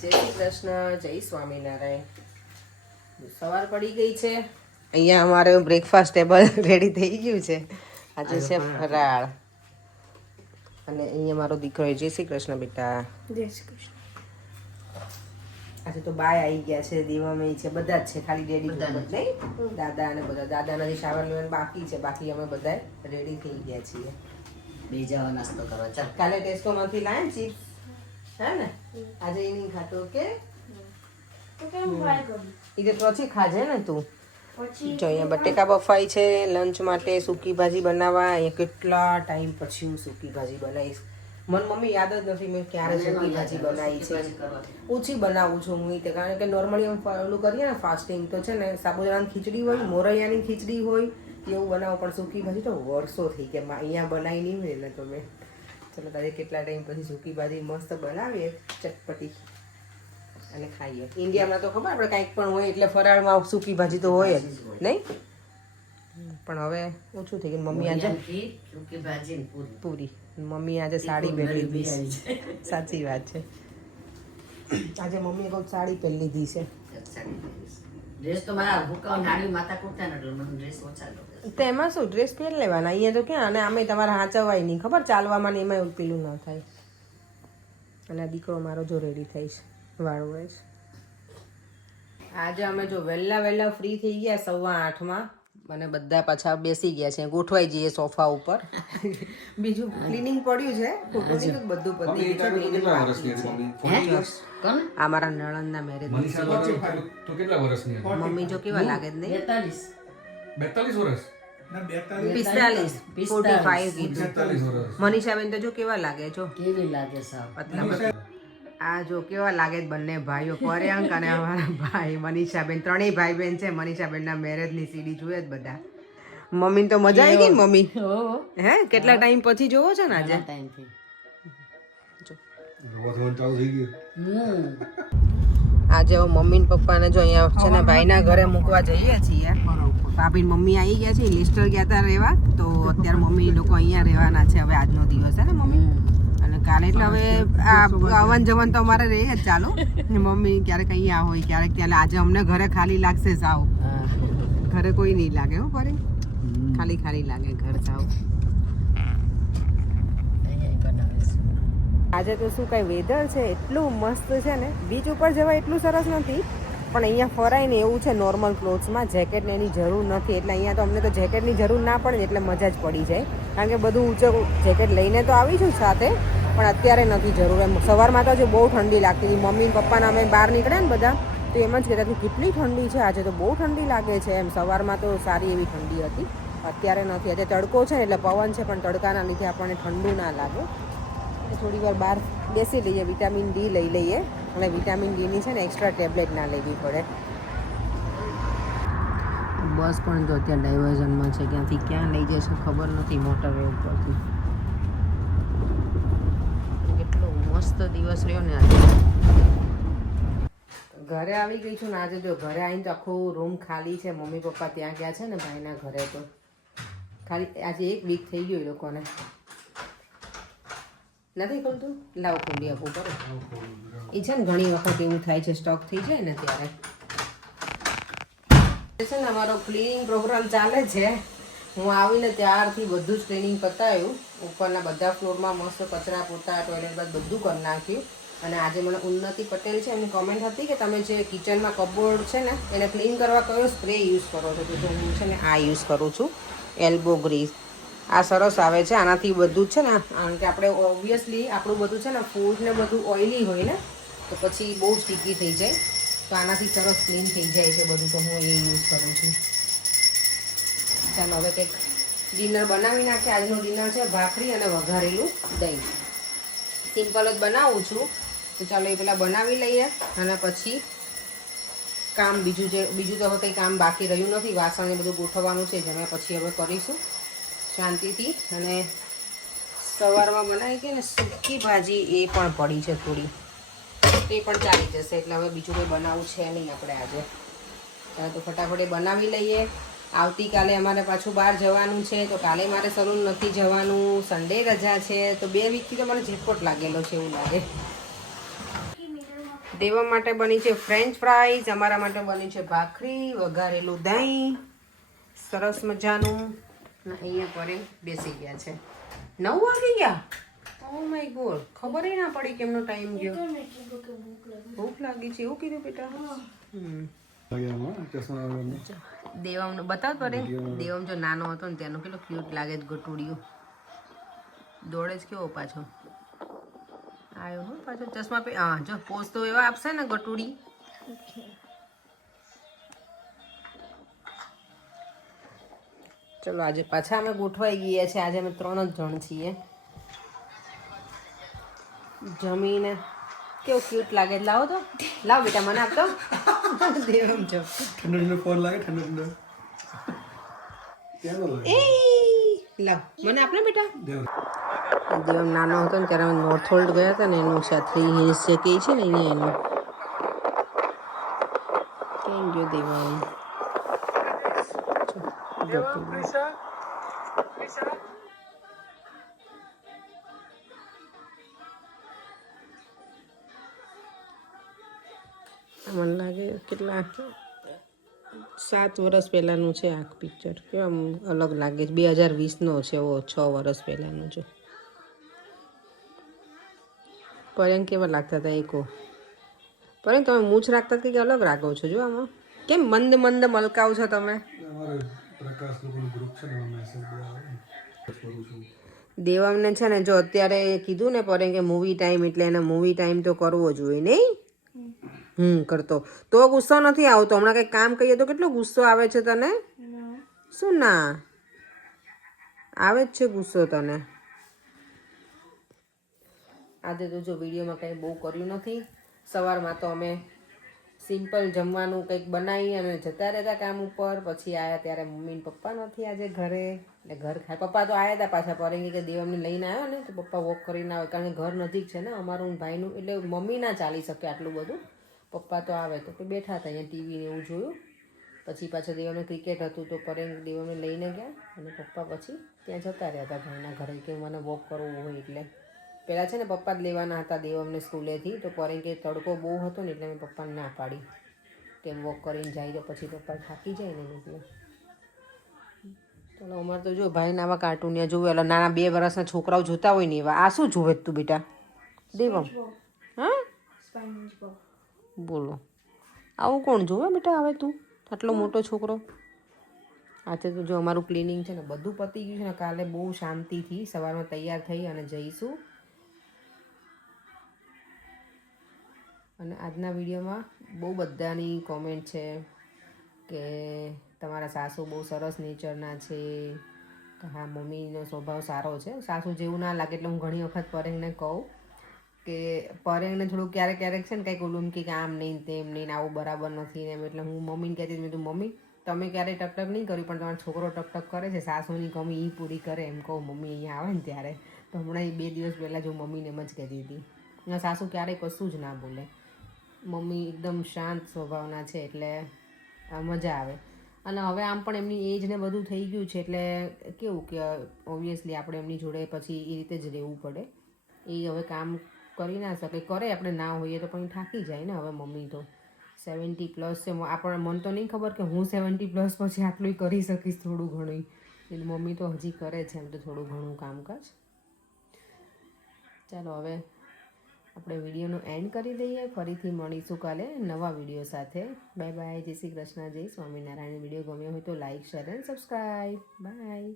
જય શ્રી કૃષ્ણ, જય સ્વામિનારાયણ। સવાર પડી ગઈ છે, અહીંયા અમારે બ્રેકફાસ્ટ ટેબલ રેડી થઈ ગયું છે। આજે છે ફરાળ અને અહીંયા મારો દીકરો જય શ્રી કૃષ્ણ બેટા। જય શ્રી કૃષ્ણ। આજે તો બાય આવી ગયા છે, દેવામય છે, બધા જ છે, ખાલી ડેડી નહીં, દાદા અને બધા દાદાના જે શાવર લેવાનું બાકી છે, બાકી અમે બધા રેડી થઈ ગયા છીએ। બે જવા નાસ્તો કરવા ચાલ। કાલે ટેસ્કોમાંથી લાય ને ચિપ્સ, હે ને? આજે એ નહીં ખાતો કે તો કેમ ફ્રાય કરું? એ તો પછી ખાજે ને તું। પછી જો અહીંયા બટેકા બફાઈ છે લંચ માટે, સૂકી ભાજી બનાવવા। અહીંયા કેટલા ટાઈમ પછી હું સૂકી ભાજી બનાવીશ, મને મમ્મી યાદ જ નથી મેં ક્યારે સૂકી ભાજી બનાવી છે। ઓછી બનાવું છું હું તે, કારણ કે નોર્મલી અમે ઓલું કરીએ ને ફાસ્ટિંગ તો છે ને સાબુદાણાની ખીચડી હોય, મોરૈયાની ખીચડી હોય એવું બનાવું, પણ સૂકી ભાજી તો વર્ષો થઈ ગયા અહીંયા બનાવી નહીં હોય ને। તો મેં ચલો તારે કેટલા ટાઈમ પછી સૂકી ભાજી મસ્ત બનાવીએ ચટપટી અને ખાઈએ। ઇન્ડિયામાં તો ખબર આપણે કાંઈક પણ હોય એટલે ફરાળમાં સૂકી ભાજી તો હોય જ નહીં, પણ હવે ઓછું થઈ ગયું। મમ્મી આજે સૂકી ભાજી ને પૂરી, મમ્મી આજે સાડી પહેરી લીધી છે, સાચી વાત છે। આજે મમ્મીએ કહું સાડી પહેરી લીધી છે। ડ્રેસ તો મારા ભૂકા નાની માતા કુર્તા ને એટલે મને ડ્રેસ ઓછા ગમે। તો એમાં શું ડ્રેસ પહેરી લેવાના, અહીંયા તો ક્યાં, અને આમે તમારે હાંચવાય નહીં, ખબર ચાલવામાં ને એમાં એવું પેલું ન થાય। અને આ દીકરો મારો જો રેડી થઈશ વાળો છે। આજે અમે જો વહેલા ફ્રી થઈ ગયા 8:15 અને બધા પાછા બેસી ગયા છે, ગોઠવાઈ જઈએ સોફા ઉપર। બીજું ક્લિનિંગ પડ્યું છે, ખોટું બધું પતી ગયું। આ મારા નણંદના મેરેજ તો કેટલા વર્ષની હતી? મમ્મી જો કેવા લાગે જ નહીં, 42 વર્ષ 45 45 મનીષાબેન તો જો કેવા લાગે છો, કેવી લાગે સાવ પતલા। આ જો કેવા લાગે બંને ભાઈઓ, પર્યાંક અને અમારા ભાઈ મનીષાબેન, ત્રણેય ભાઈ બહેન છે। મનીષાબેનના મેરેજની સીડી જોઈએ જ બધા। મમ્મીને તો મજા આવી ગઈ ને મમ્મી, હે કેટલા ટાઈમ પછી જોવો છો ને આજે? ટાઈમથી ચાલુ થઈ ગયું। આજે હું મમ્મી ને પપ્પાને જો અહીંયા છે ને ભાઈના ઘરે મૂકવા જઈએ છીએ। ભાભી મમ્મી આવી ગયા છે, લિસ્ટર ગયા હતા રહેવા, તો અત્યારે મમ્મી લોકો અહીંયા રહેવાના છે હવે આજનો દિવસ, હે ને મમ્મી? અને કાલે એટલે હવે આ અવન જવન તો અમારે રહે જ ચાલો। મમ્મી ક્યારેક અહીંયા હોય, ક્યારેક ત્યાં। આજે અમને ઘરે ખાલી લાગશે સાવ, ઘરે કોઈ નહીં લાગે હો, પરે ખાલી લાગે ઘર સાવ। આજે તો શું કઈ વેધર છે એટલું મસ્ત છે ને, બીચ ઉપર જવા એટલું સરસ નથી, પણ અહીંયા ફરાય ને એવું છે નોર્મલ ક્લોથ્સમાં, જેકેટ ને એની જરૂર નથી, એટલે અહીંયા તો અમને તો જેકેટની જરૂર ના પડે એટલે મજા જ પડી જાય, કારણ કે બધું ઊંચો જેકેટ લઈને તો આવીશું સાથે, પણ અત્યારે નથી જરૂર એમ। સવારમાં તો બહુ ઠંડી લાગતી હતી, મમ્મી પપ્પાને અમે બહાર નીકળ્યા ને બધા તો એમ જ કહેતા કે કેટલી ઠંડી છે આજે, તો બહુ ઠંડી લાગે છે એમ। સવારમાં તો સારી એવી ઠંડી હતી, અત્યારે નથી। આજે તડકો છે ને એટલે પવન છે, પણ તડકાના લીધે આપણને ઠંડુ ના લાગે। થોડી વાર બહાર બેસી લઈએ, વિટામિન ડી લઈ લઈએ, અને વિટામિન ડીની છે ને એક્સ્ટ્રા ટેબ્લેટ ના લેવી પડે। બસ પણ તો અત્યારે ડાયવર્ઝનમાં છે, ક્યાંથી ક્યાં લઈ જશે ખબર નથી, મોટર રોડ પરથી। કેટલો મસ્ત દિવસ રહ્યો ને આજે। ઘરે આવી ગઈ છું ને આજે જો ઘરે આવીને તો આખું રૂમ ખાલી છે। મમ્મી પપ્પા ત્યાં ગયા છે ને ભાઈના ઘરે, તો ખાલી આજે 1 વીક થઈ ગયું એ લોકોને। નથી ખોલતું, લાવ ખોલી આપું કરો એ છે ને, ઘણી વખત એવું થાય છે સ્ટોક થઈ જાય ને ત્યારે છે ને। અમારો ક્લિનિંગ પ્રોગ્રામ ચાલે છે, હું આવીને ત્યારથી બધું જ ક્લિનિંગ પતાવ્યું, ઉપરના બધા ફ્લોરમાં મસ્ત કચરા પોતા ટોયલેટ બાદ બધું કરી નાખ્યું। અને આજે મને ઉન્નતિ પટેલ છે, એમની કોમેન્ટ હતી કે તમે જે કિચનમાં કપબોર્ડ છે ને એને ક્લીન કરવા કયો સ્પ્રે યુઝ કરો છો, તો હું છે ને આ યુઝ કરું છું, એલ્બો ગ્રીસ। આ સરસ આવે છે, આનાથી બધું જ છે ને, કારણ કે આપણે ઓબ્વિયસલી આપણું બધું છે ને ફૂડ ને બધું ઓઇલી હોય ને, તો પછી બહુ સ્ટીકી થઈ જાય, તો આનાથી સરસ ક્લીન થઈ જાય છે બધું, તો હું એ યુઝ કરું છું। ચાલો હવે કંઈક ડિનર બનાવી નાખીએ। આજનું ડિનર છે ભાખરી અને વઘારેલું દહીં, સિમ્પલ જ બનાવું છું, તો ચાલો એ પેલા બનાવી લઈએ, અને પછી કામ બીજું તો હવે કંઈ કામ બાકી રહ્યું નથી, વાસણ એ બધું ગોઠવવાનું છે, જેને પછી હવે કરીશું શાંતિથી। અને સવારમાં બનાવી કે ને સૂકી ભાજી એ પણ પડી છે થોડી, તો એ પણ ચાલી જશે, એટલે હવે બીજું કંઈ બનાવવું છે નહીં આપણે આજે, તો ફટાફટ બનાવી લઈએ। આવતીકાલે અમારે પાછું બહાર જવાનું છે, તો કાલે મારે સલૂન નથી જવાનું, સન્ડે રજા છે, તો 2 વીકથી તો મને ઝટપટ લાગેલો છે એવું લાગે। દેવા માટે બની છે ફ્રેન્ચ ફ્રાઈઝ, અમારા માટે બની છે ભાખરી, વઘારેલું દહીં, સરસ મજાનું. અને અહીંયા પર બેસી ગયા છે. 9 વાગી ગયા. ઓ માય ગોડ, ખબર ના પડી કેમનો ટાઈમ ગયો. તમે કીધું કે ભૂખ લાગી. ભૂખ લાગી છે એવું કીધું બેટા. ચશ્મા દેવમ બતાવ પડે. દેવમ જો નાનો હતો ને ત્યાંનો કેટલો ક્યુટ લાગે છે ગટુડિયું. દોડે જ કેવો પાછો આવ્યો હો પાછો ચશ્મા પે. હા જો પોઝ તો એવા આપશે ને ગટુડી. ચલો આજે પાછા અમે ગોઠવાઈ ગયા છે. આજે અમે 3 જ જણ છીએ. જમીને કેવું ક્યુટ લાગે. લાવો તો લાવ બેટા મને આપતો. દેવમ જો ઠંડો ફોન લાગે ઠંડો ક્યાં લાગે એ લાવ મને આપને બેટા. દેવ દેવમ નાનો હતો ને ત્યારે અમે નોર્થોલ્ડ ગયા હતા ને એનું સાથે હિલ્સ જે કહે છે ને અહીંયા એનું. કેમ ગયો દેવમ? મને લાગે કેટલા 7 વર્ષ પહેલાંનું છે આ પિક્ચર. કેમ અલગ લાગે છે. 2020નો છે એવો 6 વર્ષ પહેલાંનું છે. પર્યંક કેવા લાગતા હતા એકો? પર્યંક તમે મૂછ રાખતા કે અલગ રાખો છો? જો આમાં કેમ મંદ મંદ મલકાવ છો તમે? અમારે પ્રકાશ લોકોનું ગ્રુપ છે ને મેસેજ કરું છું. દેવમને છે ને જો અત્યારે કીધું ને પર્યંક કે મૂવી ટાઈમ એટલે એને મૂવી ટાઈમ તો કરવો જોઈએ નહીં. કરતો તો ગુસ્સો નથી આવતો. હમણાં કંઈક કામ કહીએ તો કેટલો ગુસ્સો આવે છે તને. શું ના આવે જ છે ગુસ્સો તને? આજે તો જો વિડીયોમાં કંઈ બહુ કર્યું નથી. સવારમાં તો અમે સિમ્પલ જમવાનું કંઈક બનાવી અને જતા રહેતા કામ ઉપર. પછી આવ્યા ત્યારે મમ્મી ને પપ્પા નથી આજે ઘરે એટલે ઘર ખાય. પપ્પા તો આવ્યા હતા પાછા. પરેંગે કે દેવમને લઈને આવ્યો ને તો પપ્પા વોક કરીને આવે કારણ કે ઘર નજીક છે ને અમારું ભાઈનું. એટલે મમ્મી ના ચાલી શકે આટલું બધું. પપ્પા તો આવે તો બેઠા હતા અહીંયા ટીવી ને એવું જોયું. પછી પાછળ દેવને ક્રિકેટ હતું તો પરેંગ દેવને લઈને ગયા અને પપ્પા પછી ત્યાં જતા રહ્યા હતા ભાઈના ઘરે કે મને વોક કરવું હોય એટલે. પહેલાં છે ને પપ્પા જ લેવાના હતા દેવમને સ્કૂલેથી. તો પરેંગ કે તડકો બહુ હતો ને એટલે મેં પપ્પાને ના પાડી કે વોક કરીને જાય તો પછી પપ્પા થાકી જાય ને એટલે. ચલો અમારે તો જો ભાઈને આવા કાર્ટૂનિયા જોવે એટલે નાના 2 વર્ષના છોકરાઓ જોતા હોય ને એવા. આ શું જોવે તું બેટા? દેવમ હા SpongeBob. બોલો આવું કોણ જોવે બેટા? હવે તું આટલો મોટો છોકરો. આજે તો જો અમારું ક્લિનિંગ છે ને બધું પતી ગયું છે ને. કાલે બહુ શાંતિથી સવારમાં તૈયાર થઈ અને જઈશું. અને આજના વિડીયોમાં બહુ બધાની કોમેન્ટ છે કે તમારા સાસુ બહુ સરસ નેચરના છે. હા મમ્મીનો સ્વભાવ સારો છે. સાસુ જેવું ના લાગે એટલે હું ઘણી વખત પરેંગને કહું કે પરેંગને થોડું ક્યારેક ક્યારેક છે ને કંઈક ઓલું કે આમ નહીં તેમ નહીં આવું બરાબર નથી ને એમ. એટલે હું મમ્મીને કહેતી મેં તું મમ્મી તમે ક્યારેય ટકટક નહીં કર્યું પણ તમારો છોકરો ટકટક કરે છે. સાસુની કમી એ પૂરી કરે એમ કહું મમ્મી અહીંયા આવે ને ત્યારે. તો હમણાં 2 દિવસ પહેલાં જો મમ્મીને એમ જ કહેતી હતી. એના સાસુ ક્યારેય કશું જ ના બોલે. મમ્મી એકદમ શાંત સ્વભાવના છે એટલે મજા આવે. અને હવે આમ પણ એમની એજ ને બધું થઈ ગયું છે એટલે કેવું કે ઓબ્વિયસલી આપણે એમની જોડે પછી એ રીતે જ રહેવું પડે. એ હવે કામ કરી ના શકે. કરે આપણે ના હોઈએ તો પણ થાકી જાય ને. હવે મમ્મી તો 70+ છે. આપણને મન તો નહીં ખબર કે હું 70+ પછી આટલું કરી શકીશ થોડું ઘણું. એટલે મમ્મી તો હજી કરે છે એમ તો થોડું ઘણું કામકાજ. ચાલો હવે આપણે વિડીયોનું એન્ડ કરી દઈએ. ફરીથી મળીશું કાલે નવા વિડીયો સાથે. Bye bye. જય શ્રી કૃષ્ણ. જય સ્વામિનારાયણ. વિડીયો ગમ્યો હોય તો like share and subscribe. By.